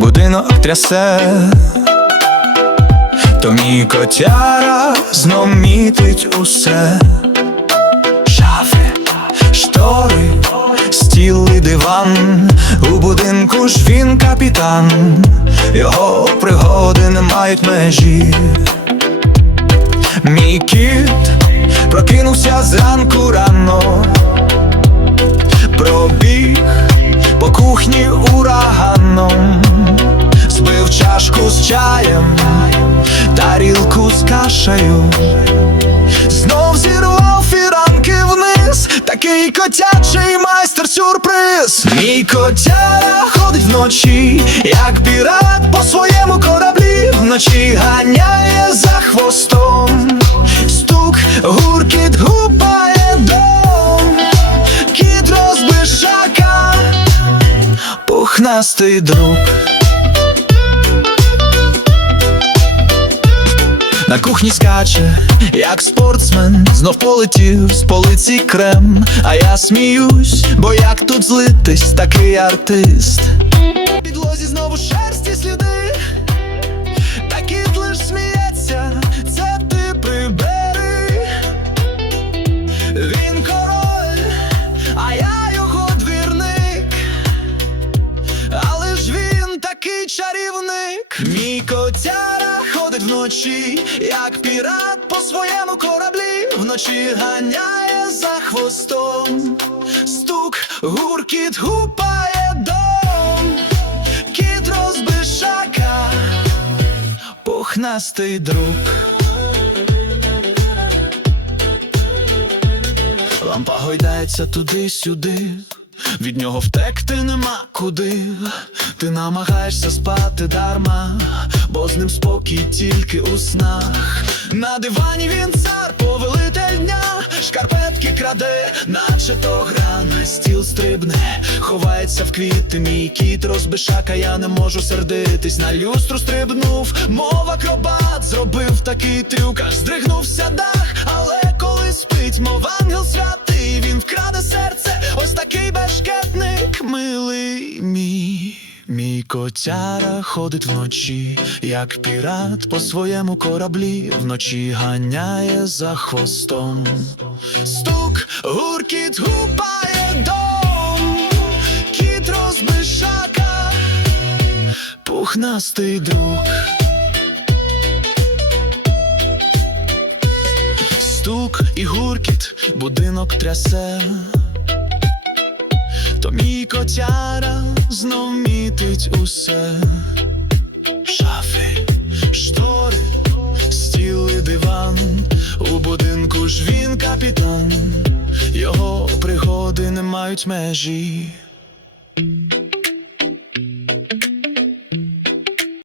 будинок трясе, то мій котяра знов усе. Шафи, штори, стіл і диван, у будинку ж він капітан, його пригоди не мають межі. Мій кіт прокинувся зранку рано, пробіг по кухні ураганом, з знов зірвав фіранки вниз, такий котячий майстер сюрприз. Мій котяра ходить вночі, як пірат по своєму кораблі, вночі ганяє за хвостом, стук, гуркіт, гупає дом, кіт розбишака, пухнастий друг. На кухні скаче, як спортсмен, знов полетів з полиці крем. А я сміюсь, бо як тут злитись, такий артист. В Підлозі знову шерсті сліди, та кіт лиш сміється, це ти прибери. Він король, а я його двірник. Але ж він такий чарівник. Мій ходить вночі, як пірат по своєму кораблі, вночі ганяє за хвостом, стук, гуркіт, гупає дом, кіт розбишака, пухнастий друг. Лампа гойдається туди-сюди, від нього втекти нема куди. Ти намагаєшся спати дарма, ним спокій тільки у снах. На дивані він цар, повелитель дня, шкарпетки краде, наче то гра на стіл стрибне, ховається в квіти, мій кіт розбишака, я не можу сердитись. На люстру стрибнув, мов акробат, зробив такий трюк, аж здригнувся дах, але коли спить, мов ангел святий, він вкраде серце, ось такий бешкетник, милий мій. Мій котяра ходить вночі, як пірат по своєму кораблі, вночі ганяє за хвостом. Стук, гуркіт, гупає дом, кіт розбишака, пухнастий друг. Стук і гуркіт, будинок трясе. То мій котяра знов мітить усе. Шафи, штори, стіл і диван. У будинку ж він капітан. Його пригоди не мають межі.